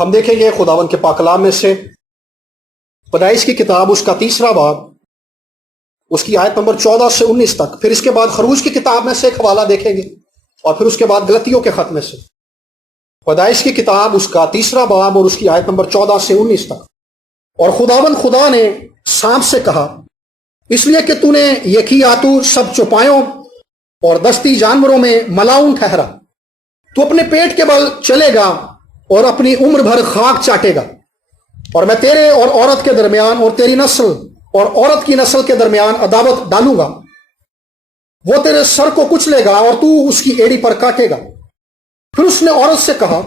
ہم دیکھیں گے خداوند کے پاک کلام میں سے پیدائش کی کتاب اس کا 3 باب اس کی آیت نمبر 14 سے 19 تک، پھر اس کے بعد خروج کی کتاب میں سے ایک حوالہ دیکھیں گے، اور پھر اس کے بعد غلطیوں کے خط میں سے پیدائش کی کتاب اس کا 3 باب اور اس کی آیت نمبر 14 سے 19 تک۔ اور خداوند خدا نے سانپ سے کہا، اس لیے کہ تو نے یہ کیا، تو سب چوپایوں اور دستی جانوروں میں ملاؤن ٹھہرا، تو اپنے پیٹ کے بل چلے گا اور اپنی عمر بھر خاک چاٹے گا، اور میں تیرے اور عورت کے درمیان اور تیری نسل اور عورت کی نسل کے درمیان عداوت ڈالوں گا، وہ تیرے سر کو کچلے گا اور تو اس کی ایڑی پر کاٹے گا۔ پھر اس نے عورت سے کہا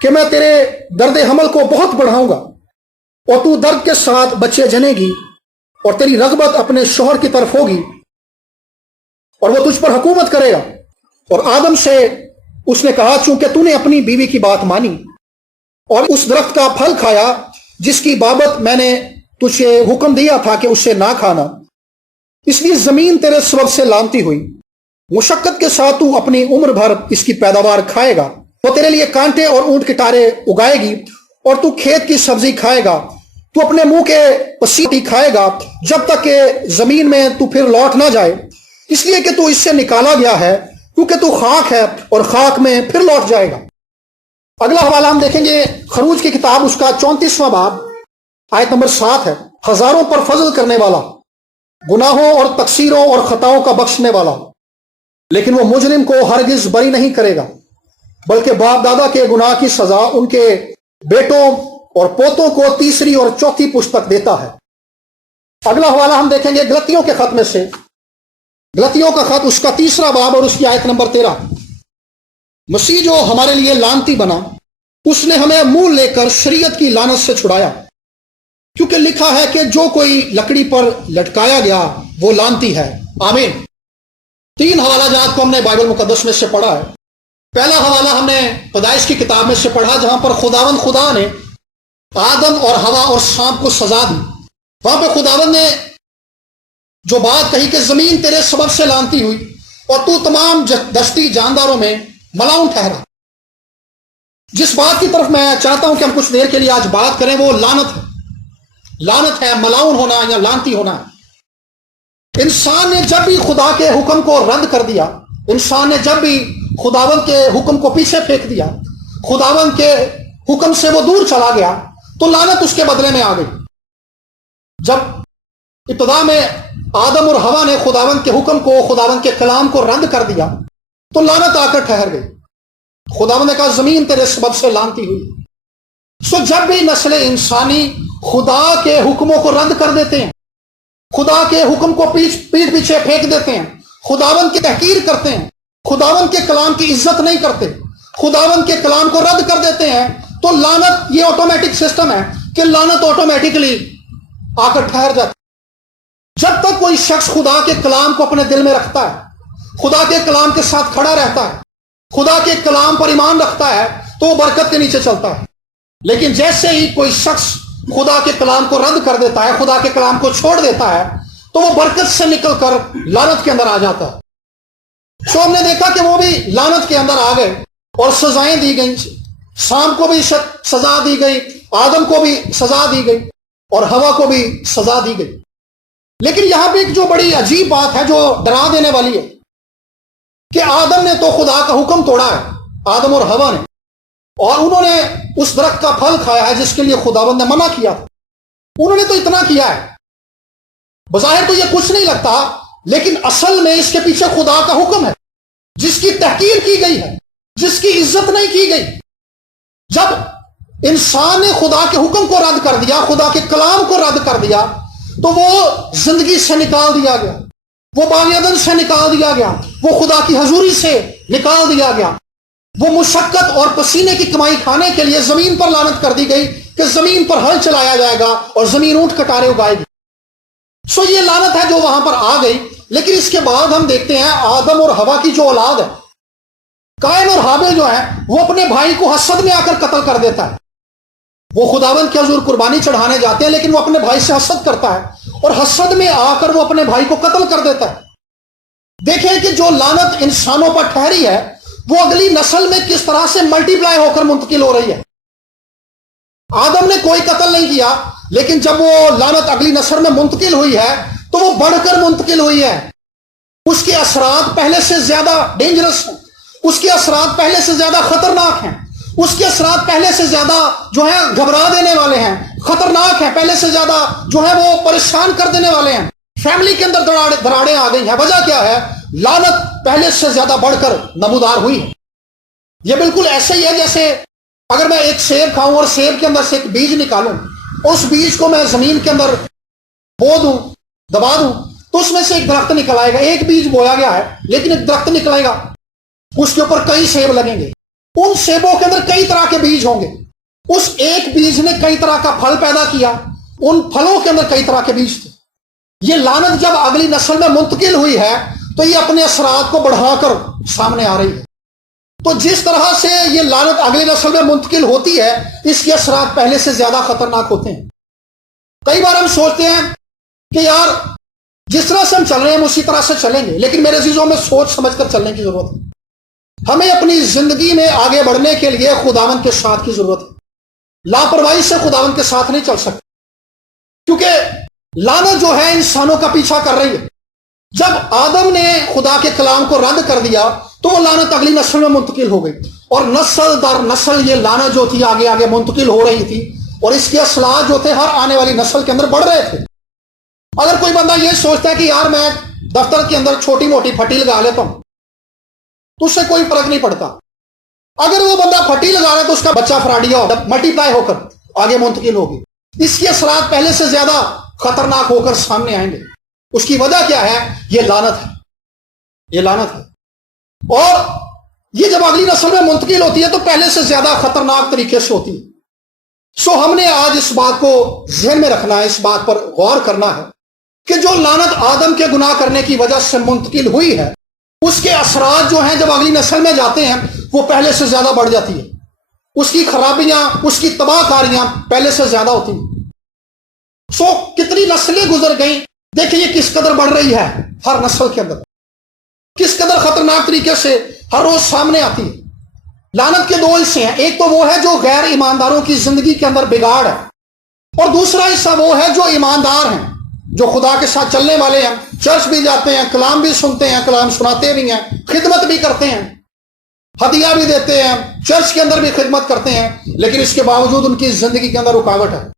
کہ میں تیرے درد حمل کو بہت بڑھاؤں گا، اور تو درد کے ساتھ بچے جنے گی، اور تیری رغبت اپنے شوہر کی طرف ہوگی، اور وہ تجھ پر حکومت کرے گا۔ اور آدم سے اس نے کہا، چونکہ تو نے اپنی بیوی کی بات مانی اور اس درخت کا پھل کھایا جس کی بابت میں نے تجھے حکم دیا تھا کہ اسے نہ کھانا، اس لیے زمین تیرے سبب سے لانتی ہوئی، مشقت کے ساتھ تو اپنی عمر بھر اس کی پیداوار کھائے گا، وہ تیرے لیے کانٹے اور اونٹ کے ٹارے اگائے گی، اور تو کھیت کی سبزی کھائے گا، تو اپنے منہ کے پسینے کھائے گا جب تک کہ زمین میں تو پھر لوٹ نہ جائے، اس لیے کہ تو اس سے نکالا گیا ہے، کیونکہ تو خاک ہے اور خاک میں پھر لوٹ جائے گا۔ اگلا حوالہ ہم دیکھیں گے خروج کی کتاب اس کا 34 باب آیت نمبر 7 ہے۔ ہزاروں پر فضل کرنے والا، گناہوں اور تقصیروں اور خطاؤں کا بخشنے والا، لیکن وہ مجرم کو ہرگز بری نہیں کرے گا، بلکہ باپ دادا کے گناہ کی سزا ان کے بیٹوں اور پوتوں کو 3 اور 4 پشت تک دیتا ہے۔ اگلا حوالہ ہم دیکھیں گے غلطیوں کے خط میں سے، غلطیوں کا خط اس کا 3 باب اور اس کی آیت نمبر 13۔ مسیح جو ہمارے لیے لعنتی بنا، اس نے ہمیں منہ لے کر شریعت کی لعنت سے چھڑایا، کیونکہ لکھا ہے کہ جو کوئی لکڑی پر لٹکایا گیا وہ لعنتی ہے۔ آمین۔ 3 حوالہ جات کو ہم نے بائبل مقدس میں سے پڑھا ہے۔ پہلا حوالہ ہم نے پیدائش کی کتاب میں سے پڑھا، جہاں پر خداوند خدا نے آدم اور ہوا اور سانپ کو سزا دی۔ وہاں پہ خداوند نے جو بات کہی کہ زمین تیرے سبب سے لعنتی ہوئی، اور تو تمام دستی جانداروں میں ملاؤن ٹھہرا۔ جس بات کی طرف میں چاہتا ہوں کہ ہم کچھ دیر کے لیے آج بات کریں، وہ لعنت ہے۔ لعنت ہے، ملاؤن ہونا یا لعنتی ہونا ہے۔ انسان نے جب بھی خدا کے حکم کو رد کر دیا، انسان نے جب بھی خداوند کے حکم کو پیچھے پھینک دیا، خداوند کے حکم سے وہ دور چلا گیا، تو لعنت اس کے بدلے میں آ گئی۔ جب ابتدا میں آدم اور ہوا نے خداوند کے حکم کو، خداوند کے کلام کو رد کر دیا، تو لعنت آ کر ٹھہر گئی۔ خداوند نے کہا زمین تیرے سبب سے لعنتی ہوئی۔ جب بھی نسل انسانی خدا کے حکموں کو رد کر دیتے ہیں، خدا کے حکم کو پیٹ پیچھے پھینک دیتے ہیں، خداوند کی تحقیر کرتے ہیں، خداوند کے کلام کی عزت نہیں کرتے، خداوند کے کلام کو رد کر دیتے ہیں، تو لعنت یہ آٹومیٹک سسٹم ہے کہ لعنت آٹومیٹکلی آ کر ٹھہر جاتی۔ جب تک کوئی شخص خدا کے کلام کو اپنے دل میں رکھتا ہے، خدا کے کلام کے ساتھ کھڑا رہتا ہے، خدا کے کلام پر ایمان رکھتا ہے، تو وہ برکت کے نیچے چلتا ہے۔ لیکن جیسے ہی کوئی شخص خدا کے کلام کو رد کر دیتا ہے، خدا کے کلام کو چھوڑ دیتا ہے، تو وہ برکت سے نکل کر لعنت کے اندر آ جاتا ہے۔ ہم نے دیکھا کہ وہ بھی لعنت کے اندر آ گئے اور سزائیں دی گئیں۔ سام کو بھی سزا دی گئی، آدم کو بھی سزا دی گئی، اور ہوا کو بھی سزا دی گئی۔ لیکن یہاں پہ ایک جو بڑی عجیب بات ہے، جو ڈرا دینے والی ہے، کہ آدم نے تو خدا کا حکم توڑا ہے، آدم اور ہوا نے، اور انہوں نے اس درخت کا پھل کھایا ہے جس کے لیے خداوند نے منع کیا تھا۔ انہوں نے تو اتنا کیا ہے، بظاہر تو یہ کچھ نہیں لگتا، لیکن اصل میں اس کے پیچھے خدا کا حکم ہے، جس کی تحقیر کی گئی ہے، جس کی عزت نہیں کی گئی۔ جب انسان نے خدا کے حکم کو رد کر دیا، خدا کے کلام کو رد کر دیا، تو وہ زندگی سے نکال دیا گیا، وہ باغ عدن سے نکال دیا گیا، وہ خدا کی حضوری سے نکال دیا گیا، وہ مشقت اور پسینے کی کمائی کھانے کے لیے زمین پر لعنت کر دی گئی کہ زمین پر ہل چلایا جائے گا اور زمین اونٹ کٹارے اگائے گی۔ یہ لعنت ہے جو وہاں پر آ گئی۔ لیکن اس کے بعد ہم دیکھتے ہیں آدم اور ہوا کی جو اولاد ہے، قائن اور حابیل جو ہے، وہ اپنے بھائی کو حسد میں آ کر قتل کر دیتا ہے۔ وہ خداوند کے حضور قربانی چڑھانے جاتے ہیں، لیکن وہ اپنے بھائی سے حسد کرتا ہے، اور حسد میں آ کر وہ اپنے بھائی کو قتل کر دیتا ہے۔ دیکھیں کہ جو لعنت انسانوں پر ٹھہری ہے، وہ اگلی نسل میں کس طرح سے ملٹی پلائی ہو کر منتقل ہو رہی ہے۔ آدم نے کوئی قتل نہیں کیا، لیکن جب وہ لعنت اگلی نسل میں منتقل ہوئی ہے تو وہ بڑھ کر منتقل ہوئی ہے۔ اس کے اثرات پہلے سے زیادہ ڈینجرس ہیں، اس کے اثرات پہلے سے زیادہ خطرناک ہیں، اس کے اثرات پہلے سے زیادہ جو ہے گھبرا دینے والے ہیں، خطرناک ہیں، پہلے سے زیادہ جو ہے وہ پریشان کر دینے والے ہیں۔ فیملی کے اندر دراڑیں آ گئی ہیں۔ وجہ کیا ہے؟ لعنت پہلے سے زیادہ بڑھ کر نمودار ہوئی ہے۔ یہ بالکل ایسے ہی ہے جیسے اگر میں ایک سیب کھاؤں اور سیب کے اندر سے ایک بیج نکالوں، اس بیج کو میں زمین کے اندر بو دوں، دبا دوں، تو اس میں سے ایک درخت نکل آئے گا۔ ایک بیج بویا گیا ہے لیکن ایک درخت نکل آئے گا، اس کے اوپر کئی سیب لگیں گے، ان سیبوں کے اندر کئی طرح کے بیج ہوں گے۔ اس ایک بیج نے کئی طرح کا پھل پیدا کیا، ان پھلوں کے اندر کئی طرح کے بیج تھے۔ یہ لعنت جب اگلی نسل میں منتقل ہوئی ہے تو یہ اپنے اثرات کو بڑھا کر سامنے آ رہی ہے۔ تو جس طرح سے یہ لعنت اگلی نسل میں منتقل ہوتی ہے، اس کے اثرات پہلے سے زیادہ خطرناک ہوتے ہیں۔ کئی بار ہم سوچتے ہیں کہ یار جس طرح سے ہم چل رہے ہیں ہم اسی طرح سے چلیں گے، لیکن میرے عزیزوں میں سوچ سمجھ کر چلنے کی ضرورت ہے۔ ہمیں اپنی زندگی میں آگے بڑھنے کے لیے خداوند کے ساتھ کی ضرورت ہے۔ لاپرواہی سے خداوند کے ساتھ نہیں چل سکتے، کیونکہ لعنت جو ہے انسانوں کا پیچھا کر رہی ہے۔ جب آدم نے خدا کے کلام کو رد کر دیا تو وہ لعنت اگلی نسل میں منتقل ہو گئی، اور نسل در نسل یہ لعنت جو تھی آگے آگے منتقل ہو رہی تھی، اور اس کے اثرات جو تھے ہر آنے والی نسل کے اندر بڑھ رہے تھے۔ اگر کوئی بندہ یہ سوچتا ہے کہ یار میں دفتر کے اندر چھوٹی موٹی پھٹی لگا لیتا ہوں تو اس سے کوئی فرق نہیں پڑتا، اگر وہ بندہ پھٹی لگا رہا ہے تو اس کا بچہ فراڈیا ملٹی پلائی ہو کر آگے منتقل ہوگی۔ اس کے اثرات پہلے سے زیادہ خطرناک ہو کر سامنے آئیں گے۔ اس کی وجہ کیا ہے؟ یہ لعنت ہے، یہ لعنت ہے۔ اور یہ جب اگلی نسل میں منتقل ہوتی ہے تو پہلے سے زیادہ خطرناک طریقے سے ہوتی ہے۔ سو ہم نے آج اس بات کو ذہن میں رکھنا ہے، اس بات پر غور کرنا ہے کہ جو لعنت آدم کے گناہ کرنے کی وجہ سے منتقل ہوئی ہے، اس کے اثرات جو ہیں جب اگلی نسل میں جاتے ہیں وہ پہلے سے زیادہ بڑھ جاتی ہے۔ اس کی خرابیاں، اس کی تباہ کاریاں پہلے سے زیادہ ہوتی ہیں۔ سو کتنی نسلیں گزر گئیں، دیکھیں یہ کس قدر بڑھ رہی ہے ہر نسل کے اندر، کس قدر خطرناک طریقے سے ہر روز سامنے آتی ہے۔ لعنت کے دو حصے ہیں، ایک تو وہ ہے جو غیر ایمانداروں کی زندگی کے اندر بگاڑ ہے، اور دوسرا حصہ وہ ہے جو ایماندار ہیں، جو خدا کے ساتھ چلنے والے ہیں، چرچ بھی جاتے ہیں، کلام بھی سنتے ہیں، کلام سناتے بھی ہیں، خدمت بھی کرتے ہیں، ہدیہ بھی دیتے ہیں، چرچ کے اندر بھی خدمت کرتے ہیں، لیکن اس کے باوجود ان کی زندگی کے اندر رکاوٹ ہے۔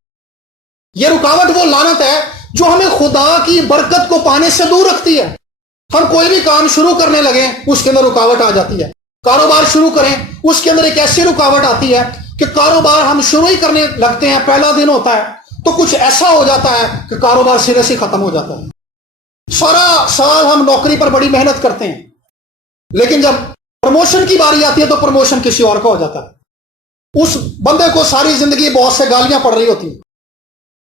یہ رکاوٹ وہ لعنت ہے جو ہمیں خدا کی برکت کو پانے سے دور رکھتی ہے۔ ہم کوئی بھی کام شروع کرنے لگیں اس کے اندر رکاوٹ آ جاتی ہے۔ کاروبار شروع کریں اس کے اندر ایک ایسی رکاوٹ آتی ہے کہ کاروبار ہم شروع ہی کرنے لگتے ہیں، پہلا دن ہوتا ہے تو کچھ ایسا ہو جاتا ہے کہ کاروبار سرے سے ختم ہو جاتا ہے۔ سارا سال ہم نوکری پر بڑی محنت کرتے ہیں، لیکن جب پروموشن کی باری آتی ہے تو پروموشن کسی اور کا ہو جاتا ہے۔ اس بندے کو ساری زندگی بہت سے گالیاں پڑ رہی ہوتی ہیں،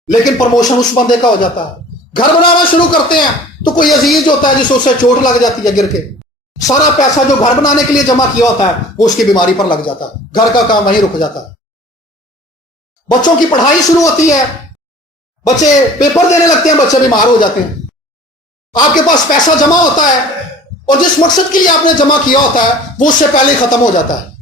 لیکن پروموشن اس بندے کا ہو جاتا ہے۔ گھر بنانا شروع کرتے ہیں تو کوئی عزیز ہوتا ہے جس سے چوٹ لگ جاتی ہے گر کے، سارا پیسہ جو گھر بنانے کے لیے جمع کیا ہوتا ہے وہ اس کی بیماری پر لگ جاتا ہے، گھر کا کام وہیں رک جاتا ہے۔ بچوں کی پڑھائی شروع ہوتی ہے، بچے پیپر دینے لگتے ہیں، بچے بیمار ہو جاتے ہیں۔ آپ کے پاس پیسہ جمع ہوتا ہے اور جس مقصد کے لیے آپ نے جمع کیا ہوتا ہے وہ اس سے پہلے ہی ختم ہو جاتا ہے۔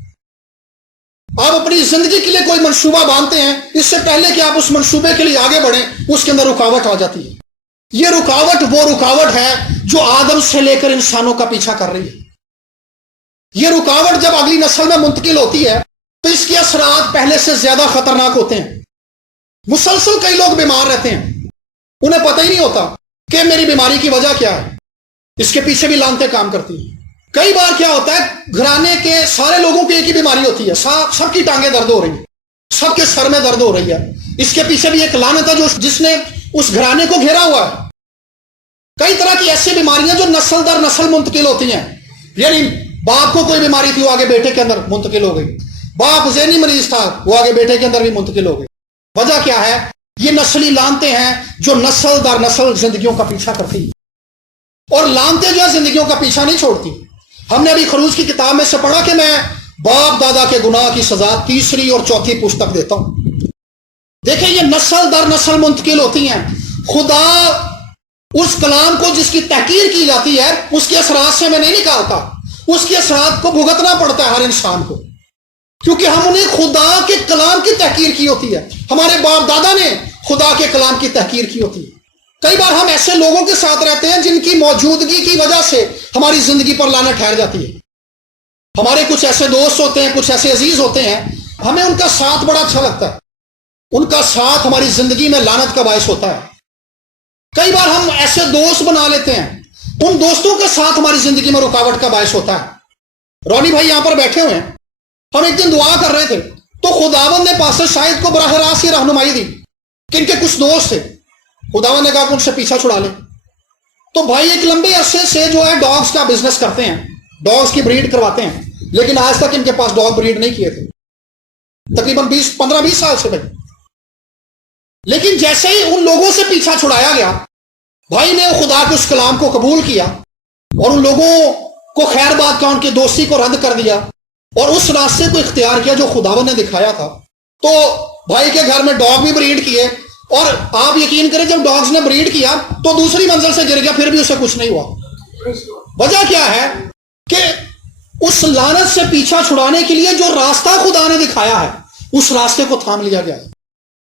آپ اپنی زندگی کے لیے کوئی منصوبہ باندھتے ہیں، اس سے پہلے کہ آپ اس منصوبے کے لیے آگے بڑھیں اس کے اندر رکاوٹ آ جاتی ہے۔ یہ رکاوٹ وہ رکاوٹ ہے جو آدم سے لے کر انسانوں کا پیچھا کر رہی ہے۔ یہ رکاوٹ جب اگلی نسل میں منتقل ہوتی ہے تو اس کے اثرات پہلے سے زیادہ خطرناک ہوتے ہیں۔ مسلسل کئی لوگ بیمار رہتے ہیں، انہیں پتہ ہی نہیں ہوتا کہ میری بیماری کی وجہ کیا ہے، اس کے پیچھے بھی لعنتیں کام کرتی ہیں۔ کئی بار کیا ہوتا ہے، گھرانے کے سارے لوگوں کی ایک ہی بیماری ہوتی ہے، سب کی ٹانگیں درد ہو رہی ہیں، سب کے سر میں درد ہو رہی ہے، اس کے پیچھے بھی ایک لعنت ہے جس نے اس گھرانے کو گھیرا ہوا ہے۔ کئی طرح کی ایسی بیماریاں جو نسل در نسل منتقل ہوتی ہیں، یعنی باپ کو کوئی بیماری تھی وہ آگے بیٹے کے اندر منتقل ہو گئی، باپ ذہنی مریض تھا وہ آگے بیٹے کے اندر بھی منتقل ہو گئی۔ وجہ کیا ہے؟ یہ نسلی لعنتیں ہیں جو نسل در نسل زندگیوں کا پیچھا کرتی ہیں، اور لعنتیں جو ہے زندگیوں کا پیچھا نہیں چھوڑتی۔ ہم نے ابھی خروج کی کتاب میں سے پڑھا کہ میں باپ دادا کے گناہ کی سزا تیسری اور چوتھی پشت تک دیتا ہوں۔ دیکھیں یہ نسل در نسل منتقل ہوتی ہیں۔ خدا اس کلام کو جس کی تحقیر کی جاتی ہے اس کے اثرات سے میں نہیں نکالتا، اس کے اثرات کو بھگتنا پڑتا ہے ہر انسان کو۔ کیونکہ ہم نے خدا کے کلام کی تحقیر کی ہوتی ہے، ہمارے باپ دادا نے خدا کے کلام کی تحقیر کی ہوتی ہے۔ کئی بار ہم ایسے لوگوں کے ساتھ رہتے ہیں جن کی موجودگی کی وجہ سے ہماری زندگی پر لعنت ٹھہر جاتی ہے۔ ہمارے کچھ ایسے دوست ہوتے ہیں، کچھ ایسے عزیز ہوتے ہیں، ہمیں ان کا ساتھ بڑا اچھا لگتا ہے، ان کا ساتھ ہماری زندگی میں لعنت کا باعث ہوتا ہے۔ کئی بار ہم ایسے دوست بنا لیتے ہیں، ان دوستوں کے ساتھ ہماری زندگی میں رکاوٹ کا باعث ہوتا ہے۔ رونی بھائی یہاں پر بیٹھے ہوئے ہیں، ہم ایک دن دعا کر رہے تھے تو خداوند نے پاسٹر شاہد کو براہ راست یہ رہنمائی دی کہ ان کے کچھ دوست تھے، خداوند نے کہا کہ ان سے پیچھا چھڑا لے۔ تو بھائی ایک لمبے عرصے سے جو ہے ڈاگز کا بزنس کرتے ہیں، ڈاگز کی بریڈ کرواتے ہیں، لیکن آج تک ان کے پاس ڈاگ بریڈ نہیں کیے تھے، تقریباً 15-20 سال سے بھائی۔ لیکن جیسے ہی ان لوگوں سے پیچھا چھڑایا گیا، بھائی نے خدا کے اس کلام کو قبول کیا اور ان لوگوں کو خیر بات کا، ان کی دوستی کو رد کر دیا اور اس راستے کو اختیار کیا جو خداوند نے دکھایا تھا۔ تو بھائی کے گھر میں ڈاگ بھی بریڈ کیے، اور آپ یقین کریں جب ڈاگز نے بریڈ کیا تو دوسری منزل سے گر گیا، پھر بھی اسے کچھ نہیں ہوا۔ وجہ کیا ہے کہ اس لعنت سے پیچھا چھڑانے کے لیے جو راستہ خدا نے دکھایا ہے اس راستے کو تھام لیا گیا ہے،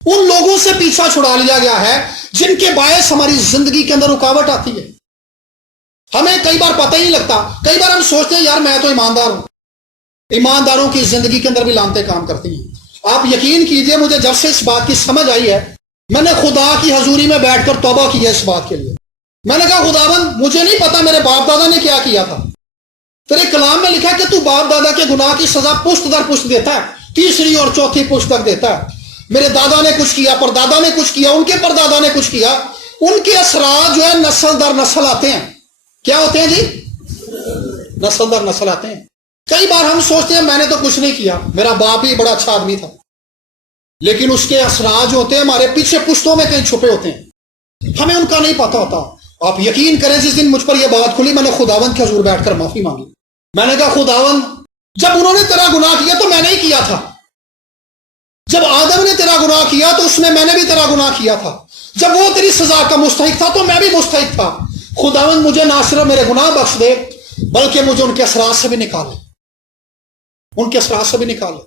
ان لوگوں سے پیچھا چھڑا لیا گیا ہے جن کے باعث ہماری زندگی کے اندر رکاوٹ آتی ہے۔ ہمیں کئی بار پتہ ہی نہیں لگتا، کئی بار ہم سوچتے ہیں یار میں تو ایماندار ہوں، ایمانداروں کی زندگی کے اندر بھی لعنتیں کام کرتی ہیں۔ آپ یقین کیجئے مجھے جب سے اس بات کی سمجھ آئی ہے، میں نے خدا کی حضوری میں بیٹھ کر توبہ کی ہے اس بات کے لیے۔ میں نے کہا خداوند مجھے نہیں پتا میرے باپ دادا نے کیا کیا تھا، تیرے کلام میں لکھا کہ تو باپ دادا کے گناہ کی سزا پشت در پشت دیتا ہے، تیسری اور چوتھی پشت تک دیتا ہے۔ میرے دادا نے کچھ کیا، پردادا نے کچھ کیا، ان کے پردادا نے کچھ کیا، ان کے اثرات جو ہے نسل در نسل آتے ہیں۔ کیا ہوتے ہیں جی؟ نسل در نسل آتے ہیں۔ کئی بار ہم سوچتے ہیں میں نے تو کچھ نہیں کیا، میرا باپ ہی بڑا اچھا آدمی تھا، لیکن اس کے اثرات جو ہوتے ہیں ہمارے پیچھے پشتوں میں کہیں چھپے ہوتے ہیں، ہمیں ان کا نہیں پتہ ہوتا۔ آپ یقین کریں جس دن مجھ پر یہ بات کھلی میں نے خداوند کے حضور بیٹھ کر معافی مانگی۔ میں نے کہا خداوند جب انہوں نے تیرا گناہ کیا تو میں نے ہی کیا تھا، جب آدم نے تیرا گناہ کیا تو اس میں نے بھی تیرا گناہ کیا تھا، جب وہ تیری سزا کا مستحق تھا تو میں بھی مستحق تھا۔ خداوند مجھے نہ صرف میرے گناہ بخش دے بلکہ مجھے ان کے اثرات سے بھی نکالے، ان کے اثرات سے بھی نکالے۔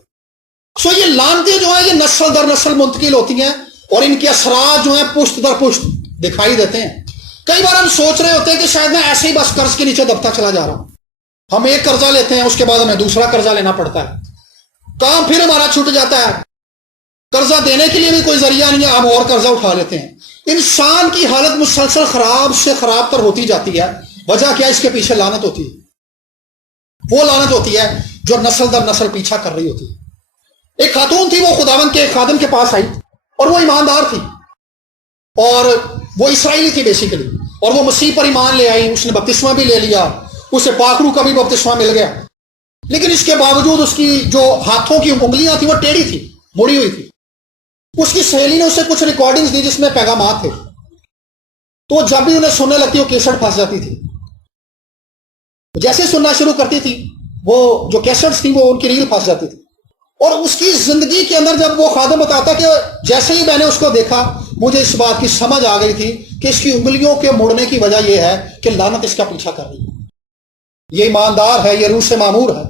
سو یہ لعنتیں جو ہیں یہ نسل در نسل منتقل ہوتی ہیں اور ان کے اثرات جو ہیں پشت در پشت دکھائی دیتے ہیں۔ کئی بار ہم سوچ رہے ہوتے ہیں کہ شاید میں ایسے ہی بس قرض کے نیچے دبتا چلا جا رہا ہوں، ہم ایک قرضہ لیتے ہیں اس کے بعد ہمیں دوسرا قرضہ لینا پڑتا ہے، کام پھر ہمارا چھوٹ جاتا ہے، قرضہ دینے کے لیے بھی کوئی ذریعہ نہیں ہے، ہم اور قرضہ اٹھا لیتے ہیں۔ انسان کی حالت مسلسل خراب سے خراب تر ہوتی جاتی ہے۔ وجہ کیا؟ اس کے پیچھے لعنت ہوتی ہے، وہ لعنت ہوتی ہے جو نسل در نسل پیچھا کر رہی ہوتی ہے۔ ایک خاتون تھی، وہ خداوند کے خادم کے پاس آئی اور وہ ایماندار تھی اور وہ اسرائیلی تھی بیسیکلی، اور وہ مسیح پر ایمان لے آئی، اس نے بپتسمہ بھی لے لیا، اسے پاکرو کا بھی بپتسمہ مل گیا، لیکن اس کے باوجود اس کی جو ہاتھوں کی انگلیاں تھیں وہ ٹیڑھی تھی، مڑی ہوئی تھی۔ اس کی سہیلی نے اسے کچھ ریکارڈنگز دی جس میں پیغامات تھے، تو جب بھی انہیں سننے لگتی وہ کیسٹ پھنس جاتی تھی، جیسے سننا شروع کرتی تھی وہ جو کیسٹس تھی وہ ان کی ریل پھنس جاتی تھی۔ اور اس کی زندگی کے اندر جب وہ خادم بتاتا کہ جیسے ہی میں نے اس کو دیکھا مجھے اس بات کی سمجھ آ گئی تھی کہ اس کی انگلیوں کے مڑنے کی وجہ یہ ہے کہ لعنت اس کا پیچھا کر رہی ہے، یہ ایماندار ہے، یہ روح سے معمور ہے،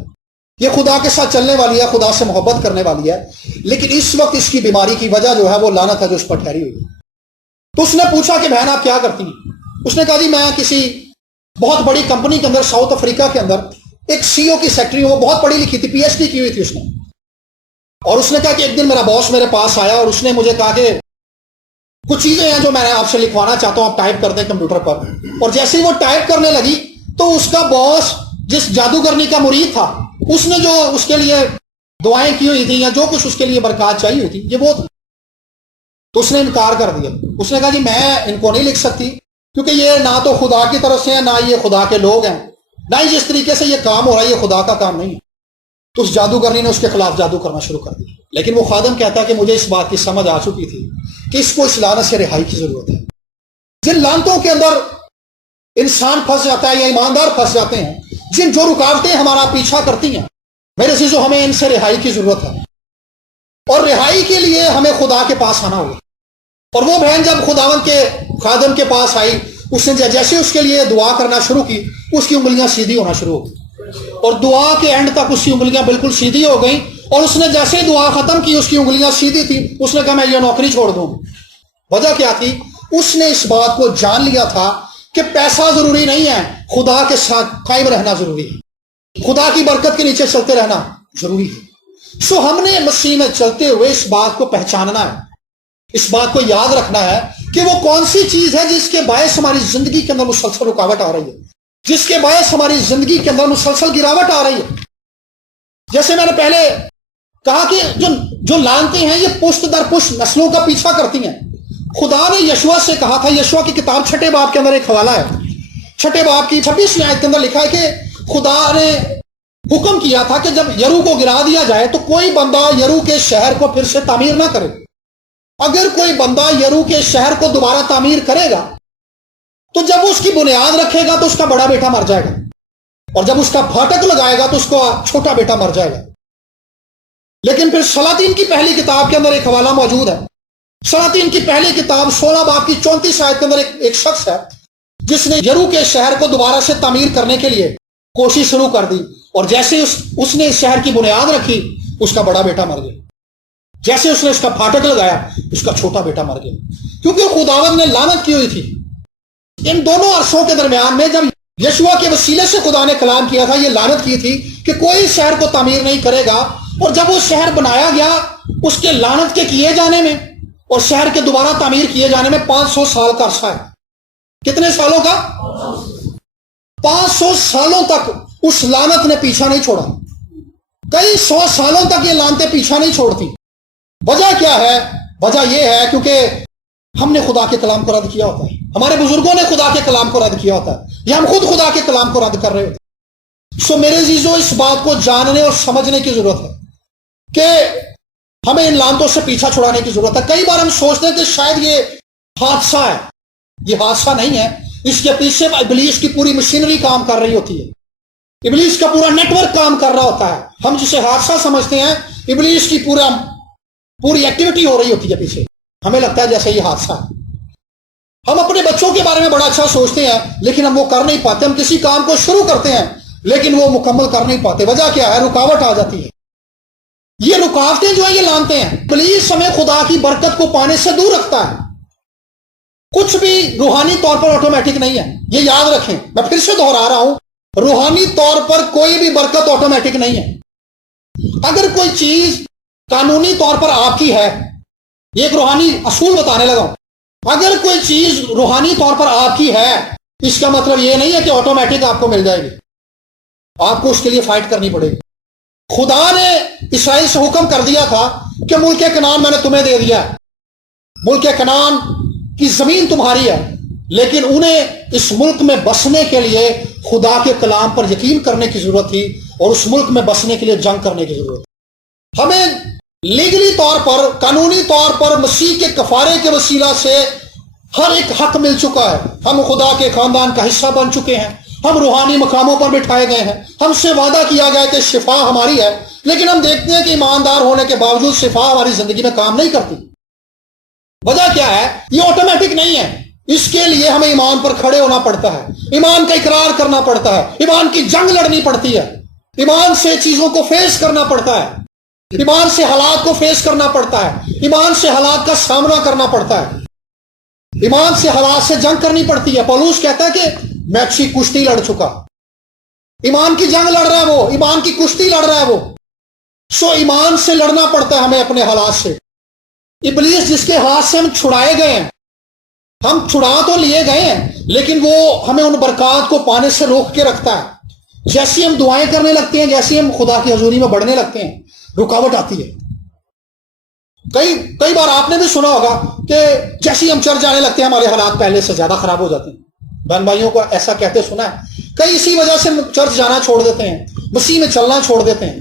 یہ خدا کے ساتھ چلنے والی ہے، خدا سے محبت کرنے والی ہے، لیکن اس وقت اس کی بیماری کی وجہ جو ہے وہ لعنت ہے جو اس پر ٹھہری ہوئی ہے۔ تو اس نے پوچھا کہ بہن آپ کیا کرتی ہیں؟ اس نے کہا جی میں کسی بہت بڑی کمپنی کے اندر ساؤتھ افریقہ کے اندر ایک سی او کی سیکٹری ہوں، وہ بہت پڑھی لکھی تھی، پی ایچ ڈی کی ہوئی تھی اس نے، اور اس نے کہا کہ ایک دن میرا باس میرے پاس آیا اور اس نے مجھے کہا کہ کچھ چیزیں ہیں جو میں آپ سے لکھوانا چاہتا ہوں، آپ ٹائپ کر دیں کمپیوٹر پر۔ اور جیسے ہی وہ ٹائپ کرنے لگی تو اس کا باس جس جادوگرنی کا مرید تھا اس نے جو اس کے لیے دعائیں کی ہوئی تھیں یا جو کچھ اس کے لیے برکات چاہیے ہوئی تھی یہ وہ تھی، تو اس نے انکار کر دیا۔ اس نے کہا جی میں ان کو نہیں لکھ سکتی کیونکہ یہ نہ تو خدا کی طرف سے ہیں نہ یہ خدا کے لوگ ہیں، نہ ہی جس طریقے سے یہ کام ہو رہا ہے یہ خدا کا کام نہیں ہے۔ تو اس جادوگرنی نے اس کے خلاف جادو کرنا شروع کر دیا، لیکن وہ خادم کہتا ہے کہ مجھے اس بات کی سمجھ آ چکی تھی کہ اس کو اس لعنت سے رہائی کی ضرورت ہے۔ جن لعنتوں کے اندر انسان پھنس جاتا ہے یا ایماندار پھنس جاتے ہیں، جن جو رکاوٹیں ہمارا پیچھا کرتی ہیں، میرے عزیزو ہمیں ان سے رہائی کی ضرورت ہے، اور رہائی کے لیے ہمیں خدا کے پاس آنا ہوگا۔ اور وہ بہن جب خداوند کے خادم کے پاس آئی، اس نے جیسے اس کے لیے دعا کرنا شروع کی اس کی انگلیاں سیدھی ہونا شروع ہو گئی، اور دعا کے اینڈ تک اس کی انگلیاں بالکل سیدھی ہو گئیں، اور اس نے جیسے ہی دعا ختم کی اس کی انگلیاں سیدھی تھی، اس نے کہا میں یہ نوکری چھوڑ دوں۔ وجہ کیا تھی؟ اس نے اس بات کو جان لیا تھا کہ پیسہ ضروری نہیں ہے، خدا کے ساتھ قائم رہنا ضروری ہے، خدا کی برکت کے نیچے چلتے رہنا ضروری ہے۔ سو ہم نے مسیح میں چلتے ہوئے اس بات کو پہچاننا ہے، اس بات کو یاد رکھنا ہے کہ وہ کون سی چیز ہے جس کے باعث ہماری زندگی کے اندر مسلسل رکاوٹ آ رہی ہے، جس کے باعث ہماری زندگی کے اندر مسلسل گراوٹ آ رہی ہے۔ جیسے میں نے پہلے کہا کہ جو لانتے ہیں یہ پشت در پشت نسلوں کا پیچھا کرتی ہیں۔ خدا نے یشوع سے کہا تھا، یشوع کی کتاب 6 باب کے اندر ایک حوالہ ہے، 6 باب کی 26 آیت کے اندر لکھا ہے کہ خدا نے حکم کیا تھا کہ جب یرو کو گرا دیا جائے تو کوئی بندہ یرو کے شہر کو پھر سے تعمیر نہ کرے۔ اگر کوئی بندہ یرو کے شہر کو دوبارہ تعمیر کرے گا تو جب اس کی بنیاد رکھے گا تو اس کا بڑا بیٹا مر جائے گا، اور جب اس کا پھاٹک لگائے گا تو اس کا چھوٹا بیٹا مر جائے گا۔ لیکن پھر سلاطین کی پہلی کتاب کے اندر ایک حوالہ موجود ہے، سلاطین کی پہلی کتاب 16 باب کی 34 آیت کے اندر ایک شخص ہے جس نے یرو کے شہر کو دوبارہ سے تعمیر کرنے کے لیے کوشش شروع کر دی، اور جیسے اس نے اس شہر کی بنیاد رکھی اس کا بڑا بیٹا مر گیا، جیسے اس نے اس کا پھاٹک لگایا اس کا چھوٹا بیٹا مر گیا، کیونکہ خداوند نے لعنت کی ہوئی تھی۔ ان دونوں عرصوں کے درمیان میں جب یشوع کے وسیلے سے خدا نے کلام کیا تھا، یہ لعنت کی تھی کہ کوئی شہر کو تعمیر نہیں کرے گا، اور جب وہ شہر بنایا گیا اس کے لعنت کے کیے جانے میں اور شہر کے دوبارہ تعمیر کیے جانے میں 500 سال کا عرصہ ہے۔ کتنے سالوں کا؟ 500 سالوں تک اس لعنت نے پیچھا نہیں چھوڑا، کئی 100 سالوں تک یہ لعنتیں پیچھا نہیں چھوڑتی۔ وجہ کیا ہے؟ وجہ یہ ہے کیونکہ ہم نے خدا کے کلام کو رد کیا ہوتا ہے، ہمارے بزرگوں نے خدا کے کلام کو رد کیا ہوتا ہے، یا ہم خود خدا کے کلام کو رد کر رہے ہوتے ہیں۔ سو میرے عزیزو، اس بات کو جاننے اور سمجھنے کی ضرورت ہے کہ ہمیں ان لعنتوں سے پیچھا چھڑانے کی ضرورت ہے۔ کئی بار ہم سوچتے ہیں کہ شاید یہ حادثہ ہے، یہ حادثہ نہیں ہے، اس کے پیچھے ابلیس کی پوری مشینری کام کر رہی ہوتی ہے، ابلیس کا پورا نیٹ ورک کام کر رہا ہوتا ہے۔ ہم جسے حادثہ سمجھتے ہیں، ابلیس کی پوری ایکٹیویٹی ہو رہی ہوتی ہے پیچھے، ہمیں لگتا ہے جیسے یہ حادثہ ہے۔ ہم اپنے بچوں کے بارے میں بڑا اچھا سوچتے ہیں لیکن ہم وہ کر نہیں پاتے، ہم کسی کام کو شروع کرتے ہیں لیکن وہ مکمل کر نہیں پاتے۔ وجہ کیا ہے؟ رکاوٹ آ جاتی ہے۔ یہ رکاوٹیں جو ہیں یہ لانتے ہیں، پلیز ہمیں خدا کی برکت کو پانے سے دور رکھتا ہے۔ کچھ بھی روحانی طور پر آٹومیٹک نہیں ہے، یہ یاد رکھیں، میں پھر سے دہرا رہا ہوں، روحانی طور پر کوئی بھی برکت آٹومیٹک نہیں ہے۔ اگر کوئی چیز قانونی طور پر آپ کی ہے، یہ ایک روحانی اصول بتانے لگا ہوں، اگر کوئی چیز روحانی طور پر آپ کی ہے اس کا مطلب یہ نہیں ہے کہ آٹومیٹک آپ کو مل جائے گی، آپ کو اس کے لیے فائٹ کرنی پڑے گی۔ خدا نے اسرائیل سے حکم کر دیا تھا کہ ملک کنعان میں نے تمہیں دے دیا ہے، ملک کنعان کی زمین تمہاری ہے، لیکن انہیں اس ملک میں بسنے کے لیے خدا کے کلام پر یقین کرنے کی ضرورت تھی، اور اس ملک میں بسنے کے لیے جنگ کرنے کی ضرورت تھی۔ ہمیں لیگلی طور پر، قانونی طور پر مسیح کے کفارے کے وسیلہ سے ہر ایک حق مل چکا ہے، ہم خدا کے خاندان کا حصہ بن چکے ہیں، ہم روحانی مقاموں پر بٹھائے گئے ہیں، ہم سے وعدہ کیا گیا کہ شفا ہماری ہے، لیکن ہم دیکھتے ہیں کہ ایماندار ہونے کے باوجود شفا ہماری زندگی میں کام نہیں کرتی۔ وجہ کیا ہے؟ یہ آٹومیٹک نہیں ہے، اس کے لیے ہمیں ایمان پر کھڑے ہونا پڑتا ہے، ایمان کا اقرار کرنا پڑتا ہے، ایمان کی جنگ لڑنی پڑتی ہے، ایمان سے چیزوں کو فیس کرنا پڑتا ہے، ایمان سے حالات کو فیس کرنا پڑتا ہے، ایمان سے حالات کا سامنا کرنا پڑتا ہے، ایمان سے حالات سے جنگ کرنی پڑتی ہے۔ پولس کہتا ہے کہ میں اچھی کشتی لڑ چکا، ایمان کی جنگ لڑ رہا ہے وہ، ایمان کی کشتی لڑ رہا ہے وہ۔ سو ایمان سے لڑنا پڑتا ہے ہمیں اپنے حالات سے۔ ابلیس جس کے ہاتھ سے ہم چھڑائے گئے ہیں، ہم چھڑا تو لیے گئے ہیں لیکن وہ ہمیں ان برکات کو پانے سے روک کے رکھتا ہے۔ جیسی ہم دعائیں کرنے لگتے ہیں، جیسی ہم خدا کی حضوری میں بڑھنے لگتے ہیں، رکاوٹ آتی ہے۔ کئی بار آپ نے بھی سنا ہوگا کہ جیسی ہم چرچ جانے لگتے ہیں ہمارے حالات پہلے سے زیادہ خراب ہو جاتے ہیں۔ بہن بھائیوں کو ایسا کہتے سنا ہے، کئی اسی وجہ سے چرچ جانا چھوڑ دیتے ہیں، مسیح میں چلنا چھوڑ دیتے ہیں۔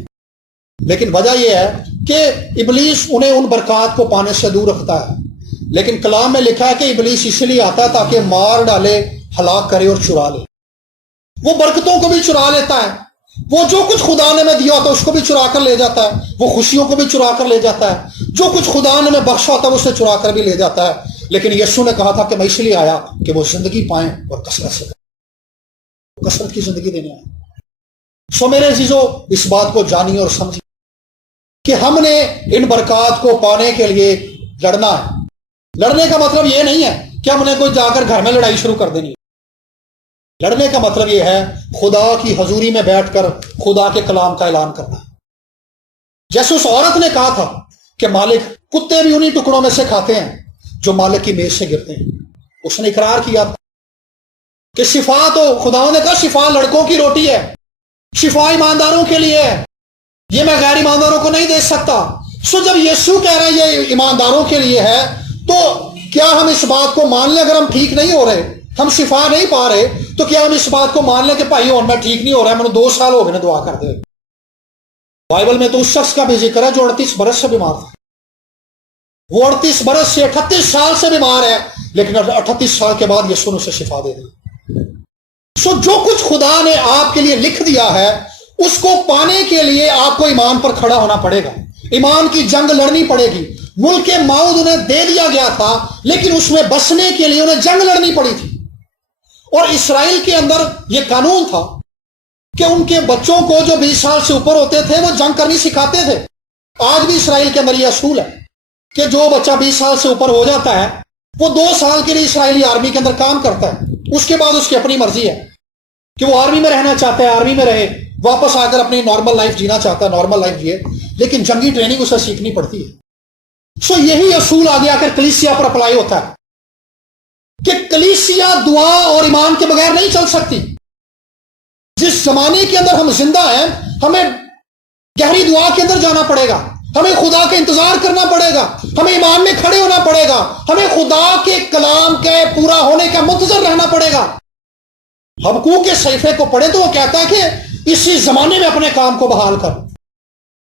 لیکن وجہ یہ ہے کہ ابلیس انہیں ان برکات کو پانے سے دور رکھتا ہے۔ لیکن کلام میں لکھا ہے کہ ابلیس اس لیے آتا ہے تاکہ مار ڈالے، ہلاک کرے اور چرا لے۔ وہ برکتوں کو بھی چرا لیتا ہے، وہ جو کچھ خدا نے میں دیا ہوتا ہے اس کو بھی چرا کر لے جاتا ہے، وہ خوشیوں کو بھی چرا کر لے جاتا ہے، جو کچھ خدا نے میں بخشا ہوتا ہے اسے چرا کر بھی لے جاتا ہے۔ لیکن یسوع نے کہا تھا کہ میں اس لیے آیا کہ وہ زندگی پائیں اور کثرت کی زندگی دینے آئے۔ سو میرے عزیزو، اس بات کو جانیے اور سمجھیے کہ ہم نے ان برکات کو پانے کے لیے لڑنا ہے۔ لڑنے کا مطلب یہ نہیں ہے کہ ہم نے کوئی جا کر گھر میں لڑائی شروع کر دینی۔ لڑنے کا مطلب یہ ہے خدا کی حضوری میں بیٹھ کر خدا کے کلام کا اعلان کرنا۔ جیسے اس عورت نے کہا تھا کہ مالک، کتے بھی انہی ٹکڑوں میں سے کھاتے ہیں جو مالک کی میز سے گرتے ہیں۔ اس نے اقرار کیا تھا کہ شفا تو خدا نے کہا شفا لڑکوں کی روٹی ہے، شفا ایمانداروں کے لیے ہے، یہ میں غیر ایمانداروں کو نہیں دے سکتا۔ سو جب یسوع کہہ رہے ہیں یہ ایمانداروں کے لیے ہے، تو کیا ہم اس بات کو مان لیں اگر ہم ٹھیک نہیں ہو رہے، ہم شفا نہیں پا رہے، تو کیا ہم اس بات کو مان لیں کہ بھائی اور میں ٹھیک نہیں ہو رہا، میں نے 2 سال ہو گئے نا دعا کر دے۔ بائبل میں تو اس شخص کا بھی ذکر ہے جو 38 برس سے بیمار تھا۔ وہ 38 برس سے 38 سال سے بیمار ہے، لیکن 38 سال کے بعد یسوع نے اسے شفا دے دی۔ سو جو کچھ خدا نے آپ کے لیے لکھ دیا ہے اس کو پانے کے لیے آپ کو ایمان پر کھڑا ہونا پڑے گا، ایمان کی جنگ لڑنی پڑے گی۔ ملک موعود انہیں دے دیا گیا تھا، لیکن اس میں بسنے کے لیے انہیں جنگ لڑنی پڑی تھی۔ اور اسرائیل کے اندر یہ قانون تھا کہ ان کے بچوں کو جو 20 سال سے اوپر ہوتے تھے وہ جنگ کرنی سکھاتے تھے۔ آج بھی اسرائیل کے اندر یہ اصول ہے کہ جو بچہ 20 سال سے اوپر ہو جاتا ہے وہ 2 سال کے لیے اسرائیلی آرمی کے اندر کام کرتا ہے، اس کے بعد اس کی اپنی مرضی ہے کہ وہ آرمی میں رہنا چاہتا ہے آرمی میں رہے، واپس آ کر اپنی نارمل لائف جینا چاہتا ہے نارمل لائف جیے، لیکن جنگی ٹریننگ اسے سیکھنی پڑتی ہے۔ سو یہی اصول آگے آ کر کلیسیا پر اپلائی ہوتا ہے کہ کلیسیا دعا اور ایمان کے بغیر نہیں چل سکتی۔ جس زمانے کے اندر ہم زندہ ہیں ہمیں گہری دعا کے اندر جانا پڑے گا، ہمیں خدا کا انتظار کرنا پڑے گا، ہمیں ایمان میں کھڑے ہونا پڑے گا، ہمیں خدا کے کلام کے پورا ہونے کا منتظر رہنا پڑے گا۔ حبقوق کے صحیفے کو پڑھیں تو وہ کہتا ہے کہ اسی زمانے میں اپنے کام کو بحال کر۔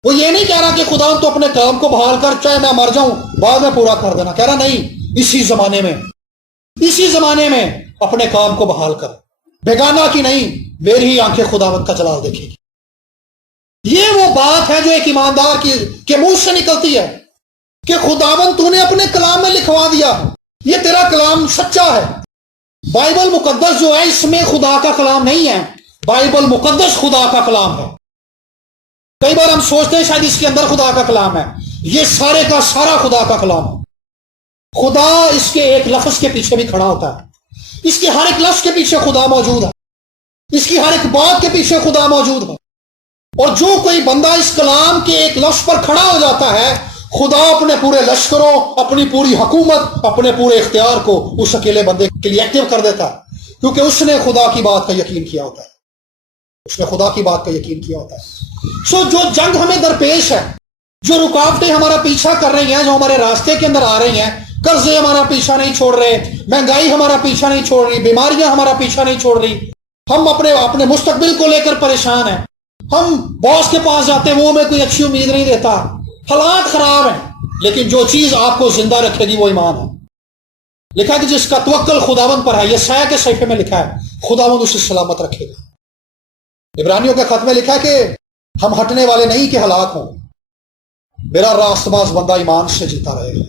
وہ یہ نہیں کہہ رہا کہ خدا تو اپنے کام کو بحال کر چاہے میں مر جاؤں بعد میں پورا کر دینا، کہہ رہا نہیں، اسی زمانے میں اپنے کام کو بحال کر، بیگانہ کی نہیں، میری ہی آنکھیں خداوند کا جلال دیکھے گی۔ یہ وہ بات ہے جو ایک ایماندار کے منہ سے نکلتی ہے کہ خداوند تو نے اپنے کلام میں لکھوا دیا، یہ تیرا کلام سچا ہے۔ بائبل مقدس جو ہے اس میں خدا کا کلام نہیں ہے، بائبل مقدس خدا کا کلام ہے۔ کئی بار ہم سوچتے ہیں شاید اس کے اندر خدا کا کلام ہے، یہ سارے کا سارا خدا کا کلام ہے۔ خدا اس کے ایک لفظ کے پیچھے بھی کھڑا ہوتا ہے، اس کے ہر ایک لفظ کے پیچھے خدا موجود ہے، اس کی ہر ایک بات کے پیچھے خدا موجود ہے۔ اور جو کوئی بندہ اس کلام کے ایک لفظ پر کھڑا ہو جاتا ہے، خدا اپنے پورے لشکروں، اپنی پوری حکومت، اپنے پورے اختیار کو اس اکیلے بندے کے لیے ایکٹیو کر دیتا ہے، کیونکہ اس نے خدا کی بات کا یقین کیا ہوتا ہے، اس نے خدا کی بات کا یقین کیا ہوتا ہے۔ سو جو جنگ ہمیں درپیش ہے، جو رکاوٹیں ہمارا پیچھا کر رہی ہیں، جو ہمارے راستے کے اندر آ رہی ہیں، قرضے ہمارا پیچھا نہیں چھوڑ رہے، مہنگائی ہمارا پیچھا نہیں چھوڑ رہی، بیماریاں ہمارا پیچھا نہیں چھوڑ رہی، ہم اپنے مستقبل کو لے کر پریشان ہیں، ہم باس کے پاس جاتے ہیں وہ ہمیں کوئی اچھی امید نہیں دیتا، حالات خراب ہیں، لیکن جو چیز آپ کو زندہ رکھے گی وہ ایمان ہے۔ لکھا کہ جس کا توکل خداوند پر ہے، یہ سایہ کے صحیفے میں لکھا ہے، خداوند اسے سلامت رکھے گا۔ عبرانیوں کے خط میں لکھا کہ ہم ہٹنے والے نہیں کہ ہلاک ہوں، میرا راست باز بندہ ایمان سے جیتا رہے گا،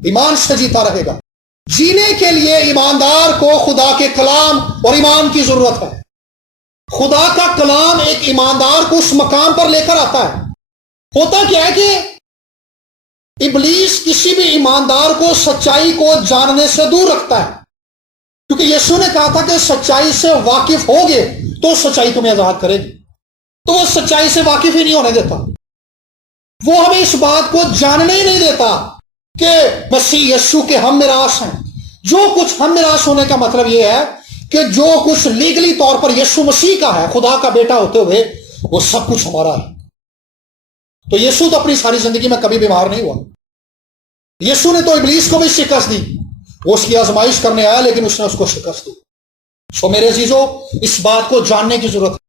ایمان سے جیتا رہے گا۔ جینے کے لیے ایماندار کو خدا کے کلام اور ایمان کی ضرورت ہے۔ خدا کا کلام ایک ایماندار کو اس مقام پر لے کر آتا ہے۔ ہوتا کیا ہے کہ ابلیس کسی بھی ایماندار کو سچائی کو جاننے سے دور رکھتا ہے، کیونکہ یسوع نے کہا تھا کہ سچائی سے واقف ہوگے تو سچائی تمہیں آزاد کرے گی، تو وہ سچائی سے واقف ہی نہیں ہونے دیتا، وہ ہمیں اس بات کو جاننے ہی نہیں دیتا کہ مسیح یسوع کے ہم میراث ہیں۔ جو کچھ ہم میراث ہونے کا مطلب یہ ہے کہ جو کچھ لیگلی طور پر یسوع مسیح کا ہے، خدا کا بیٹا ہوتے ہوئے، وہ سب کچھ ہمارا ہے۔ تو یسوع تو اپنی ساری زندگی میں کبھی بیمار نہیں ہوا، یسوع نے تو ابلیس کو بھی شکست دی، وہ اس کی آزمائش کرنے آیا لیکن اس نے اس کو شکست دی۔ سو میرے عزیزو، اس بات کو جاننے کی ضرورت ہے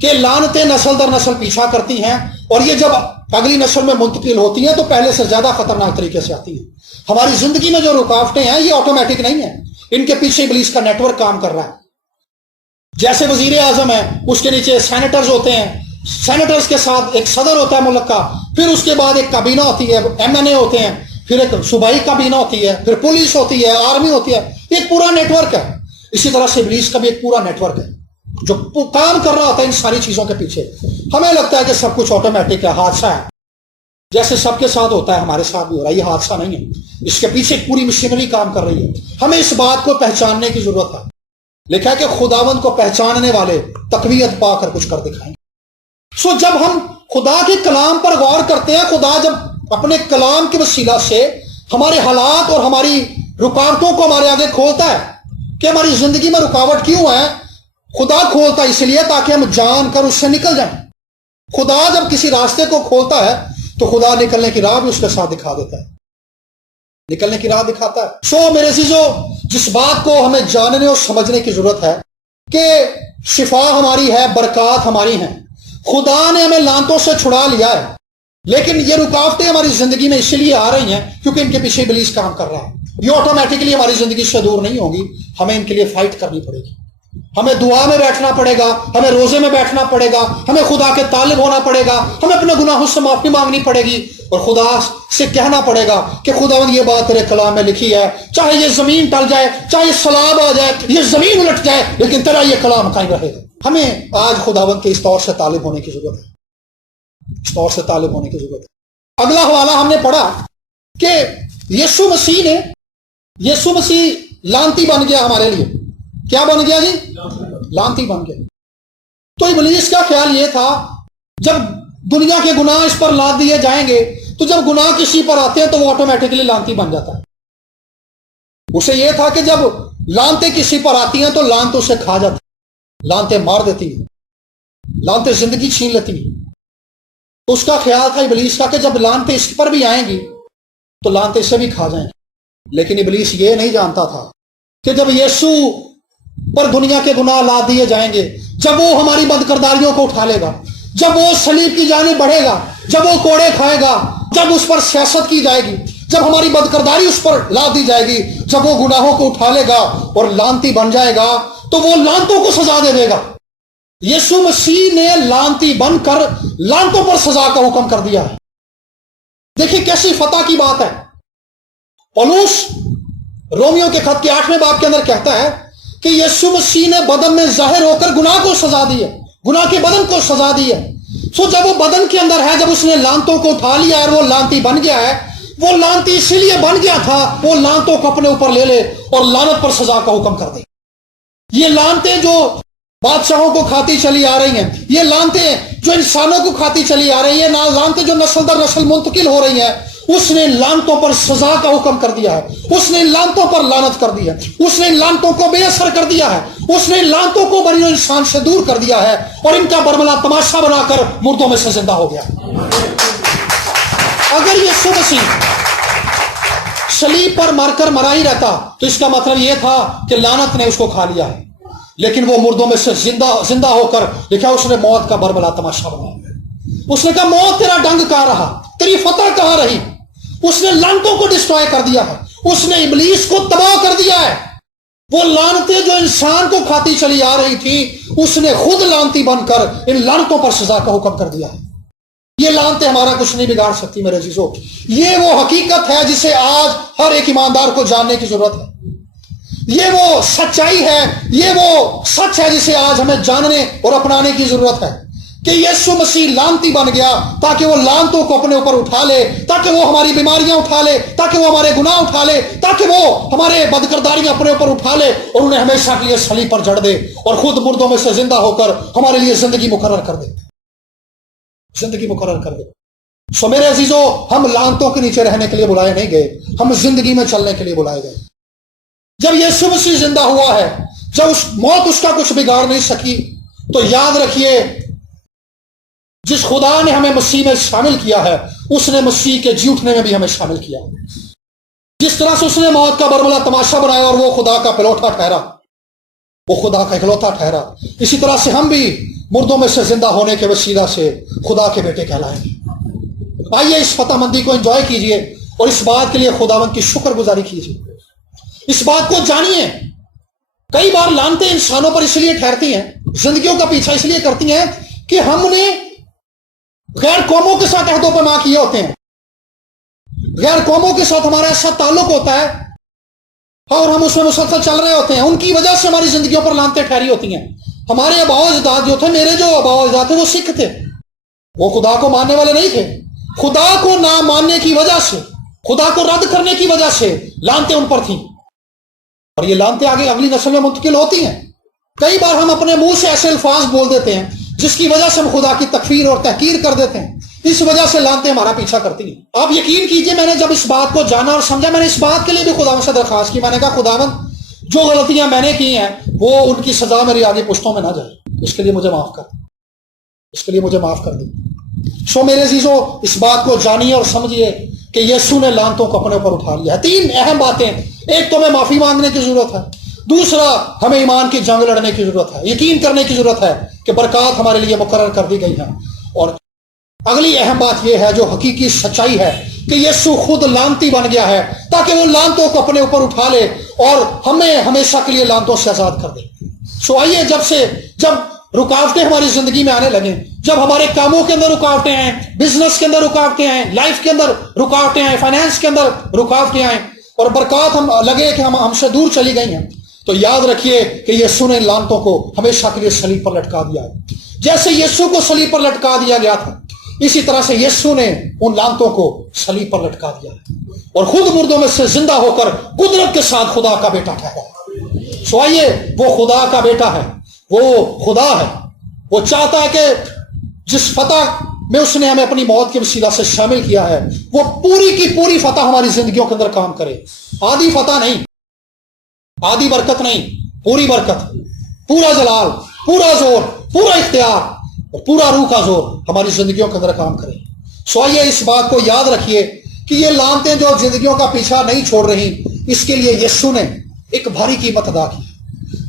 کہ لعنتیں نسل در نسل پیچھا کرتی ہیں، اور یہ جب اگلی نسل میں منتقل ہوتی ہیں تو پہلے سے زیادہ خطرناک طریقے سے آتی ہیں۔ ہماری زندگی میں جو رکاوٹیں ہیں یہ آٹومیٹک نہیں ہیں، ان کے پیچھے ابلیس کا نیٹ ورک کام کر رہا ہے۔ جیسے وزیر اعظم ہے، اس کے نیچے سینیٹرز ہوتے ہیں، سینیٹرز کے ساتھ ایک صدر ہوتا ہے ملک کا، پھر اس کے بعد ایک کابینہ ہوتی ہے، MNA ہوتے ہیں، پھر ایک صوبائی کابینہ ہوتی ہے، پھر پولیس ہوتی ہے، آرمی ہوتی ہے، ایک پورا نیٹ ورک ہے۔ اسی طرح سے ابلیس کا بھی ایک پورا نیٹ ورک ہے جو کام کر رہا ہوتا ہے ان ساری چیزوں کے پیچھے۔ ہمیں لگتا ہے کہ سب کچھ آٹومیٹک ہے، حادثہ ہے، جیسے سب کے ساتھ ہوتا ہے ہمارے ساتھ بھی ہو رہا ہے. یہ حادثہ نہیں ہے, اس کے پیچھے ایک پوری مشینری کام کر رہی ہے. ہمیں اس بات کو پہچاننے کی ضرورت ہے. لکھا ہے کہ خداوند کو پہچاننے والے تقویت پا کر کچھ کر دکھائیں. سو جب ہم خدا کے کلام پر غور کرتے ہیں, خدا جب اپنے کلام کے وسیلہ سے ہمارے حالات اور ہماری رکاوٹوں کو ہمارے آگے کھولتا ہے کہ ہماری زندگی میں رکاوٹ کیوں ہے, خدا کھولتا ہے اس لیے تاکہ ہم جان کر اس سے نکل جائیں. خدا جب کسی راستے کو کھولتا ہے تو خدا نکلنے کی راہ بھی اس کے ساتھ دکھا دیتا ہے, نکلنے کی راہ دکھاتا ہے. سو میرے عزیزو, جس بات کو ہمیں جاننے اور سمجھنے کی ضرورت ہے کہ شفا ہماری ہے, برکات ہماری ہیں, خدا نے ہمیں لعنتوں سے چھڑا لیا ہے, لیکن یہ رکاوٹیں ہماری زندگی میں اسی لیے آ رہی ہیں کیونکہ ان کے پیچھے ابلیس کام کر رہا ہے. یہ آٹومیٹکلی ہماری زندگی سے دور نہیں ہوگی, ہمیں ان کے لیے فائٹ کرنی پڑے گی. ہمیں دعا میں بیٹھنا پڑے گا, ہمیں روزے میں بیٹھنا پڑے گا, ہمیں خدا کے طالب ہونا پڑے گا, ہمیں اپنے گناہوں سے معافی مانگنی پڑے گی اور خدا سے کہنا پڑے گا کہ خداوند یہ بات تیرے کلام میں لکھی ہے, چاہے یہ زمین ٹل جائے, چاہے یہ سیلاب آ جائے, یہ زمین الٹ جائے, لیکن تیرا یہ کلام قائم رہے گا. ہمیں آج خداوند کے اس طور سے طالب ہونے کی ضرورت ہے, اس طور سے طالب ہونے کی ضرورت ہے. اگلا حوالہ ہم نے پڑھا کہ یسوع مسیح لعنتی بن گیا ہمارے لیے. کیا بن گیا جی؟ لعنتی بن گیا. تو ابلیس کا خیال یہ تھا جب دنیا کے گناہ اس پر لاد دیے جائیں گے تو جب گناہ کسی پر آتے ہیں تو وہ آٹومیٹکلی لعنتی بن جاتا ہے. اسے یہ تھا کہ جب لعنتیں کسی پر آتی ہیں تو لعنت اسے کھا جاتی, لعنتیں مار دیتی ہیں, لعنتیں زندگی چھین لیتی ہیں. تو اس کا خیال تھا ابلیس کا کہ جب لعنتیں اس پر بھی آئیں گی تو لعنتیں اسے بھی کھا جائیں گی. لیکن ابلیس یہ نہیں جانتا تھا کہ جب یسوع پر دنیا کے گناہ لاد دیے جائیں گے, جب وہ ہماری بدکرداریوں کو اٹھا لے گا, جب وہ صلیب کی جانب بڑھے گا, جب وہ کوڑے کھائے گا, جب اس پر سیاست کی جائے گی, جب ہماری بدکرداری اس پر لاد دی جائے گی, جب وہ گناہوں کو اٹھا لے گا اور لعنتی بن جائے گا تو وہ لعنتوں کو سزا دے گا. یسوع مسیح نے لعنتی بن کر لعنتوں پر سزا کا حکم کر دیا ہے. دیکھیں کیسی فتح کی بات ہے. پولس رومیو کے خط کے 8ویں باب کے اندر کہتا ہے کہ یسوع مسیح نے بدن میں ظاہر ہو کر گناہ کو سزا دی ہے, گناہ کے بدن کو سزا دی ہے. سو جب وہ بدن کے اندر ہے, جب اس نے لعنتوں کو اٹھا لیا اور وہ لعنتی بن گیا ہے, وہ لعنتی اسی لیے بن گیا تھا وہ لعنتوں کو اپنے اوپر لے لے اور لعنت پر سزا کا حکم کر دے. یہ لعنتیں جو بادشاہوں کو کھاتی چلی آ رہی ہیں, یہ لعنتیں جو انسانوں کو کھاتی چلی آ رہی ہیں, لعنتیں جو نسل در نسل منتقل ہو رہی ہیں, اس نے لعنتوں پر سزا کا حکم کر دیا ہے. اس نے لعنتوں پر لعنت کر دی ہے, اس نے لعنتوں کو بے اثر کر دیا ہے, اس نے لعنتوں کو بنی انسان سے دور کر دیا ہے اور ان کا برملا تماشا بنا کر مردوں میں سے زندہ ہو گیا. اگر یسوع مسیح صلیب پر مر کر مرا ہی رہتا تو اس کا مطلب یہ تھا کہ لعنت نے اس کو کھا لیا ہے, لیکن وہ مردوں میں سے زندہ ہو کر لکھا اس نے موت کا برملا تماشا بنایا. اس نے کہا موت تیرا ڈنگ کہاں رہا, تیری فتح کہاں رہی. اس نے لعنتوں کو ڈسٹرائے کر دیا ہے, اس نے ابلیس کو تباہ کر دیا ہے. وہ لعنتیں جو انسان کو کھاتی چلی آ رہی تھی, اس نے خود لعنتی بن کر ان لعنتوں پر سزا کا حکم کر دیا ہے. یہ لعنتیں ہمارا کچھ نہیں بگاڑ سکتی میرے عزیزو. یہ وہ حقیقت ہے جسے آج ہر ایک ایماندار کو جاننے کی ضرورت ہے. یہ وہ سچائی ہے, یہ وہ سچ ہے جسے آج ہمیں جاننے اور اپنانے کی ضرورت ہے کہ یسوع مسیح لعنتی بن گیا تاکہ وہ لعنتوں کو اپنے اوپر اٹھا لے, تاکہ وہ ہماری بیماریاں اٹھا لے, تاکہ وہ ہمارے گناہ اٹھا لے, تاکہ وہ ہمارے بدکرداریاں اپنے اوپر اٹھا لے اور انہیں ہمیشہ کے لیے صلیب پر جڑ دے اور خود مردوں میں سے زندہ ہو کر ہمارے لیے زندگی مقرر کر دے, زندگی مقرر کر دے. سو میرے عزیزو, ہم لعنتوں کے نیچے رہنے کے لیے بلائے نہیں گئے, ہم زندگی میں چلنے کے لیے بلائے گئے. جب یسوع مسیح زندہ ہوا ہے, جب اس موت اس کا کچھ بگاڑ نہیں سکی, تو یاد رکھیے جس خدا نے ہمیں مسیح میں شامل کیا ہے اس نے مسیح کے جی اٹھنے میں بھی ہمیں شامل کیا. جس طرح سے اس نے موت کا برملا تماشا بنایا اور وہ خدا کا پلوٹا ٹھہرا, وہ خدا کا اکلوتا ٹھہرا, اسی طرح سے ہم بھی مردوں میں سے زندہ ہونے کے وسیلہ سے خدا کے بیٹے کہلائیں گے. آئیے اس فتح مندی کو انجوائے کیجئے اور اس بات کے لیے خداوند کی شکر گزاری کیجئے. اس بات کو جانیے, کئی بار لعنتیں انسانوں پر اس لیے ٹھہرتی ہیں, زندگیوں کا پیچھا اس لیے کرتی ہیں کہ ہم نے غیر قوموں کے ساتھ عہد و پیمان کیے ہوتے ہیں, غیر قوموں کے ساتھ ہمارا ایسا تعلق ہوتا ہے اور ہم اس میں مسلسل چل رہے ہوتے ہیں. ان کی وجہ سے ہماری زندگیوں پر لعنتیں ٹھہری ہوتی ہیں. ہمارے آباء و اجداد جو تھے, میرے جو آباء و اجداد تھے وہ سکھ تھے, وہ خدا کو ماننے والے نہیں تھے. خدا کو نہ ماننے کی وجہ سے، خدا کو رد کرنے کی وجہ سے لعنتیں ان پر تھیں، اور یہ لعنتیں آگے اگلی نسل میں منتقل ہوتی ہیں۔ کئی بار ہم اپنے منہ سے ایسے الفاظ بول دیتے ہیں جس کی وجہ سے ہم خدا کی تکفیر اور تحقیر کر دیتے ہیں، اس وجہ سے لعنتیں ہمارا پیچھا کرتی ہیں۔ آپ یقین کیجئے، میں نے جب اس بات کو جانا اور سمجھا، میں نے اس بات کے لیے بھی خداوند سے درخواست کی، میں نے کہا خداوند جو غلطیاں میں نے کی ہیں وہ ان کی سزا میری آگے پشتوں میں نہ جائے، اس کے لیے مجھے معاف کر، اس کے لیے مجھے معاف کر دیں۔ سو میرے عزیزو، اس بات کو جانیے اور سمجھیے کہ یسوع نے لعنتوں کو اپنے اوپر اٹھا لیا ہے۔ تین اہم باتیں، ایک تو ہمیں معافی مانگنے کی ضرورت ہے، دوسرا ہمیں ایمان کی جنگ لڑنے کی ضرورت ہے، یقین کرنے کی ضرورت ہے کہ برکات ہمارے لیے مقرر کر دی گئی ہیں، اور اگلی اہم بات یہ ہے جو حقیقی سچائی ہے کہ یسوع خود لعنتی بن گیا ہے تاکہ وہ لعنتوں کو اپنے اوپر اٹھا لے اور ہمیں ہمیشہ کے لیے لعنتوں سے آزاد کر دے۔ سو آئیے، جب رکاوٹیں ہماری زندگی میں آنے لگیں، جب ہمارے کاموں کے اندر رکاوٹیں آئیں، بزنس کے اندر رکاوٹیں آئیں، لائف کے اندر رکاوٹیں آئیں، فائنانس کے اندر رکاوٹیں آئیں، اور برکات ہم لگے کہ ہم سے دور چلی گئی ہیں، تو یاد رکھیے کہ یسوع نے لعنتوں کو ہمیشہ کے لیے صلیب پر لٹکا دیا ہے۔ جیسے یسوع کو صلیب پر لٹکا دیا گیا تھا، اسی طرح سے یسوع نے ان لعنتوں کو صلیب پر لٹکا دیا ہے، اور خود مردوں میں سے زندہ ہو کر قدرت کے ساتھ خدا کا بیٹا ٹھہرا۔ سو آئیے، وہ خدا کا بیٹا ہے، وہ خدا ہے، وہ چاہتا ہے کہ جس فتح میں اس نے ہمیں اپنی موت کے وسیلہ سے شامل کیا ہے، وہ پوری کی پوری فتح ہماری زندگیوں کے اندر کام کرے۔ آدھی فتح نہیں، آدھی برکت نہیں، پوری برکت، پورا جلال، پورا زور، پورا اختیار اور پورا روح کا زور ہماری زندگیوں کے اندر کام کرے۔ سو آئیے، اس بات کو یاد رکھیے کہ یہ لعنتیں جو زندگیوں کا پیچھا نہیں چھوڑ رہی، اس کے لیے یسوع نے ایک بھاری قیمت ادا کی۔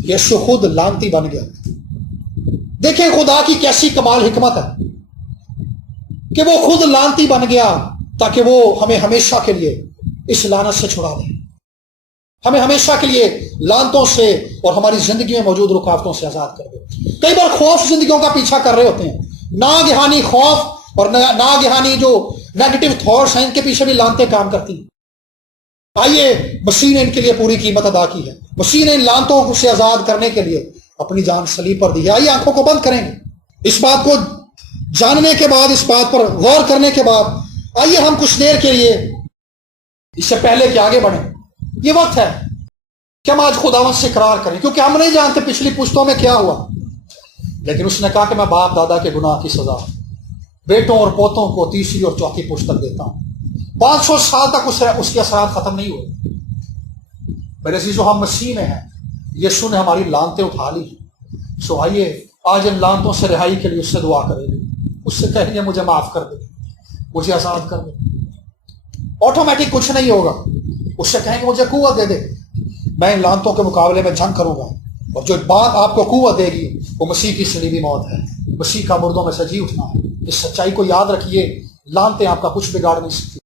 یسوع خود لعنتی بن گیا۔ دیکھیں خدا کی کیسی کمال حکمت ہے کہ وہ خود لعنتی بن گیا تاکہ وہ ہمیں ہمیشہ کے لیے اس لعنت سے چھڑا دے، ہمیں ہمیشہ کے لیے لعنتوں سے اور ہماری زندگی میں موجود رکاوٹوں سے آزاد کر دے۔ کئی بار خوف زندگیوں کا پیچھا کر رہے ہوتے ہیں، ناگہانی خوف اور ناگہانی جو نیگیٹو تھاٹس ہیں، ان کے پیچھے بھی لعنتیں کام کرتی ہیں۔ آئیے، مسیح نے ان کے لیے پوری قیمت ادا کی ہے، مسیح نے ان لعنتوں سے آزاد کرنے کے لیے اپنی جان صلیب پر دی ہے۔ آئیے آنکھوں کو بند کریں گے، اس بات کو جاننے کے بعد، اس بات پر غور کرنے کے بعد، آئیے ہم کچھ دیر کے لیے اس سے پہلے کہ آگے بڑھیں، یہ وقت ہے کہ ہم آج خداوند سے اقرار کریں، کیونکہ ہم نہیں جانتے پچھلی پشتوں میں کیا ہوا، لیکن اس نے کہا کہ میں باپ دادا کے گناہ کی سزا بیٹوں اور پوتوں کو تیسری اور چوتھی پشت تک دیتا ہوں۔ 500 سال تک اس کے اثرات ختم نہیں ہوئے۔ میرے عزیزو، ہم مسیح میں ہیں، یسوع نے ہماری لعنتیں اٹھا لی۔ سو آئیے آج ان لعنتوں سے رہائی کے لیے اس سے دعا کریں گے، اس سے کہیں گے مجھے معاف کر دے، مجھے آزاد کر دے۔ آٹومیٹک کچھ نہیں ہوگا، اس سے کہیں گے مجھے قوت دے دے، میں ان لعنتوں کے مقابلے میں جنگ کروں گا، اور جو بات آپ کو قوت دے گی وہ مسیح کی صلیبی موت ہے، مسیح کا مردوں میں سے جی اٹھنا ہے۔ اس سچائی کو یاد رکھیے، لعنتیں آپ کا کچھ بگاڑ نہیں سکتی۔